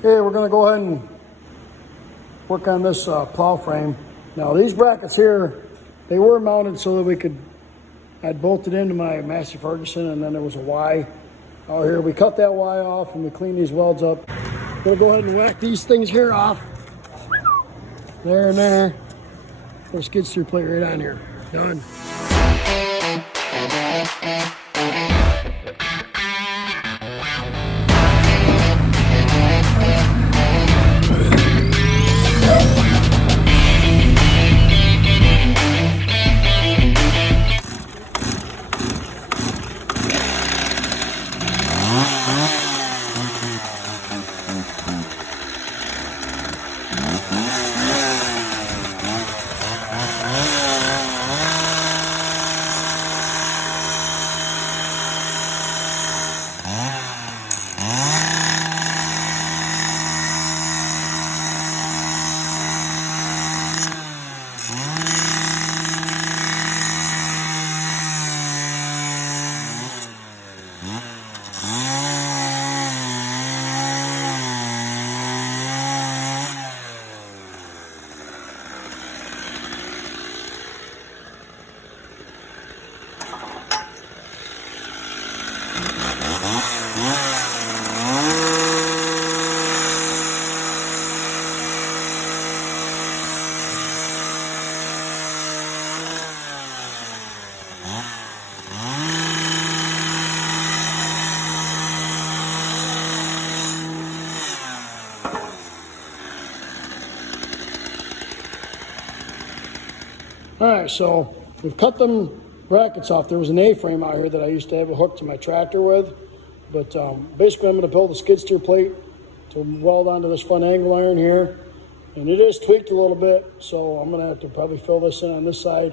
Okay, we're gonna go ahead and work on this plow frame. Now these brackets here, they were mounted so that I'd bolted into my Massey Ferguson, and then there was a Y out here. We cut that Y off and we cleaned these welds up. Gonna go ahead and whack these things here off. There and there. Put a skid steer plate right on here. Done. All right, so we've cut them brackets off. There was an A-frame out here that I used to have a hook to my tractor with, but basically I'm going to build a skid steer plate to weld onto this front angle iron here, and it is tweaked a little bit, so I'm going to have to probably fill this in on this side.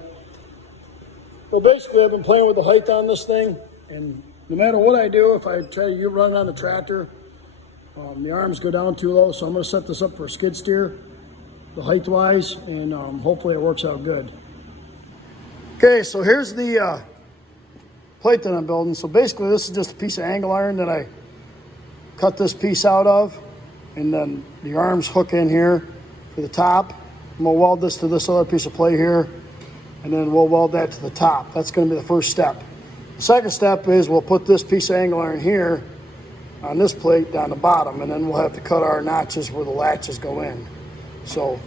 Well, basically I've been playing with the height on this thing, and no matter what I do, if I try to run on the tractor, the arms go down too low, so I'm going to set this up for a skid steer, the height-wise, and hopefully it works out good. Okay, so here's the plate that I'm building. So basically this is just a piece of angle iron that I cut this piece out of, and then the arms hook in here for the top. I'm gonna weld this to this other piece of plate here, and then we'll weld that to the top. That's gonna be the first step. The second step is we'll put this piece of angle iron here on this plate down the bottom, and then we'll have to cut our notches where the latches go in. So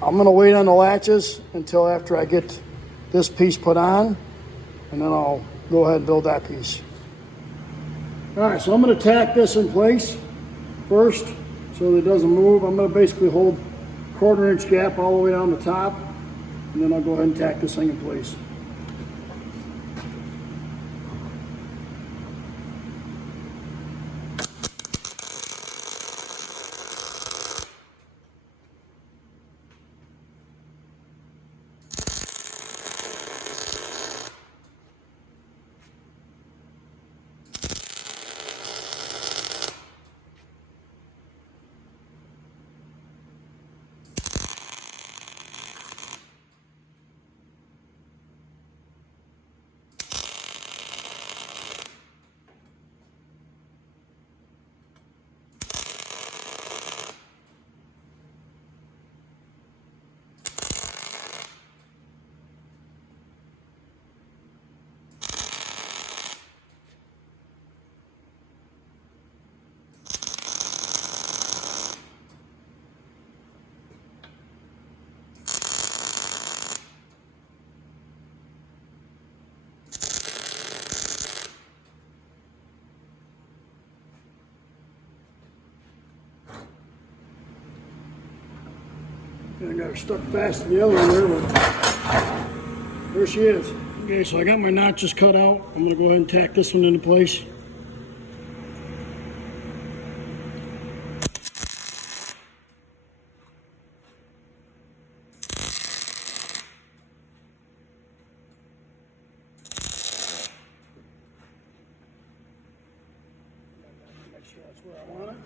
I'm gonna wait on the latches until after I get this piece put on, and then I'll go ahead and build that piece. All right, so I'm gonna tack this in place first so that it doesn't move. I'm gonna basically hold a 1/4 inch gap all the way down the top, and then I'll go ahead and tack this thing in place. I got her stuck fast to the other one there, but there she is. Okay, so I got my notches cut out. I'm gonna go ahead and tack this one into place. Make sure that's where I want it.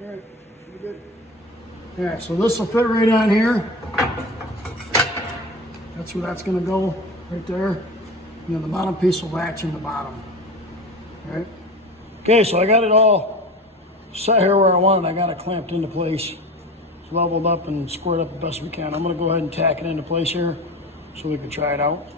All right, should be good. All right, so this will fit right on here. That's where that's gonna go, right there. And then the bottom piece will latch in the bottom. All right. Okay, so I got it all set here where I want it. I got it clamped into place. It's leveled up and squared up the best we can. I'm gonna go ahead and tack it into place here so we can try it out.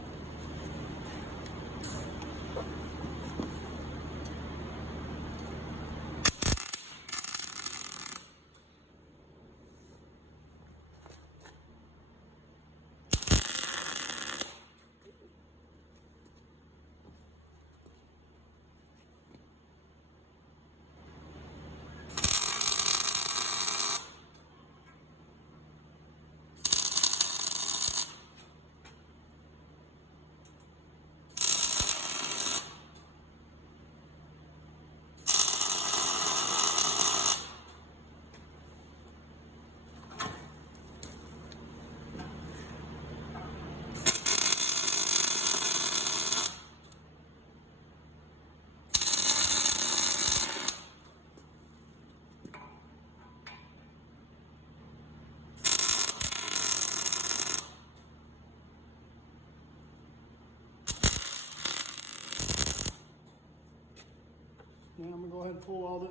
And I'm gonna go ahead and pull all the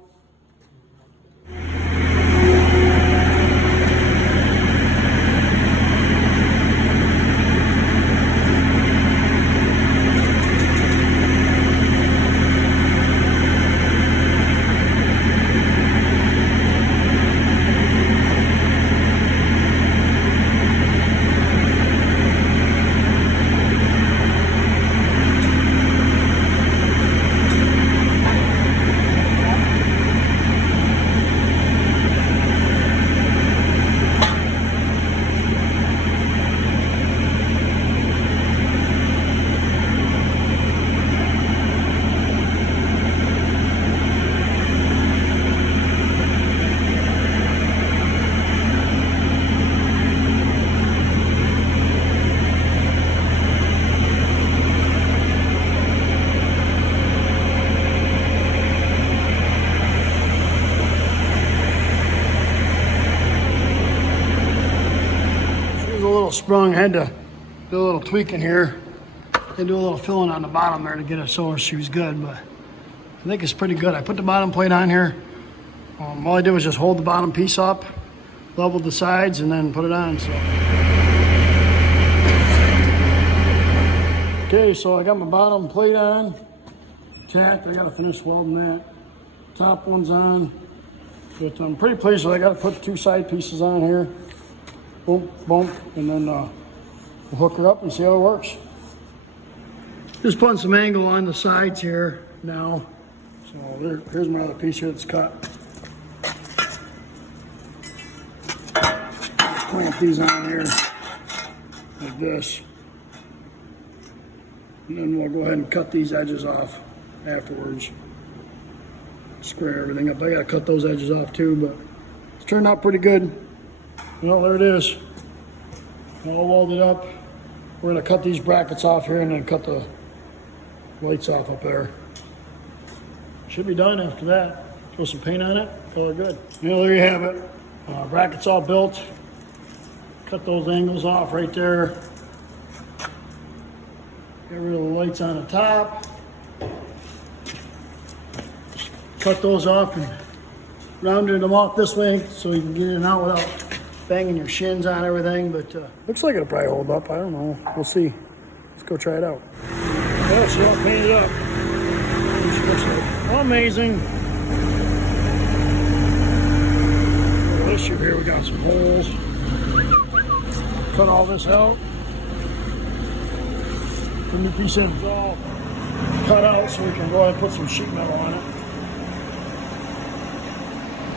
sprung. I had to do a little tweaking here and do a little filling on the bottom there to get it so she was good, but I think it's pretty good. I put the bottom plate on here. All I did was just hold the bottom piece up, leveled the sides, and then put it on. So okay, so I got my bottom plate on, tacked. I gotta finish welding that. Top one's on, but I'm pretty pleased with it. I gotta put the two side pieces on here. Boom, boom, and then we'll hook her up and see how it works. Just putting some angle on the sides here now. So here's my other piece here that's cut. Clamp these on here like this. And then we'll go ahead and cut these edges off afterwards. Square everything up. I gotta cut those edges off too, but it's turned out pretty good. Well, there it is. All welded up. We're gonna cut these brackets off here and then cut the lights off up there. Should be done after that. Throw some paint on it, color good. Well, there you have it. Brackets all built. Cut those angles off right there. Get rid of the lights on the top. Cut those off and rounded them off this way so you can get in and out without banging your shins on everything, but looks like it'll probably hold up. I don't know. We'll see. Let's go try it out. Well, she all painted up. Amazing. Little issue here. We got some holes. Cut all this out. The new piece is all cut out, so we can go ahead and put some sheet metal on it.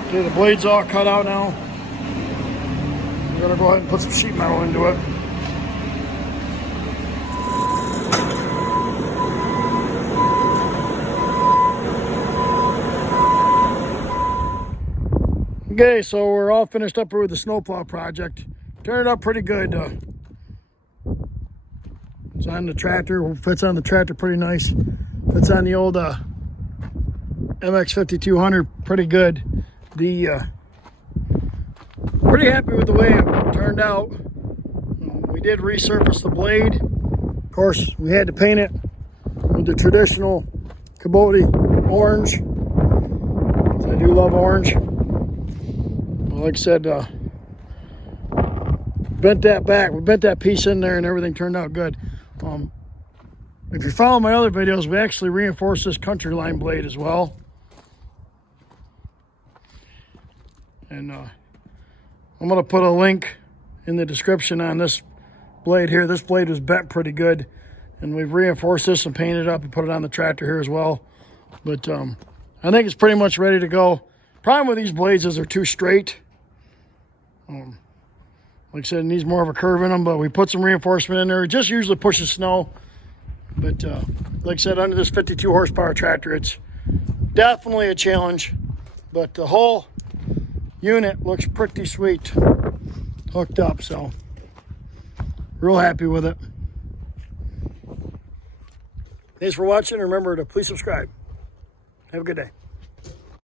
Okay, the blade's all cut out now. We're gonna go ahead and put some sheet metal into it. Okay, so we're all finished up here with the snowplow project. Turned out pretty good. It's on the tractor, fits on the tractor pretty nice. Fits on the old MX 5200 pretty good. Pretty happy with the way it turned out. We did resurface the blade. Of course, we had to paint it with the traditional Kubota orange. I do love orange. Like I said, bent that back. We bent that piece in there and everything turned out good. If you follow my other videos, we actually reinforced this country line blade as well. And I'm going to put a link in the description on this blade here. This blade was bent pretty good. And we've reinforced this and painted it up and put it on the tractor here as well. But I think it's pretty much ready to go. Problem with these blades is they're too straight. Like I said, it needs more of a curve in them, but we put some reinforcement in there. It just usually pushes snow. But like I said, under this 52 horsepower tractor, it's definitely a challenge. But the whole unit looks pretty sweet hooked up, so real happy with it. Thanks for watching. Remember to please subscribe. Have a good day.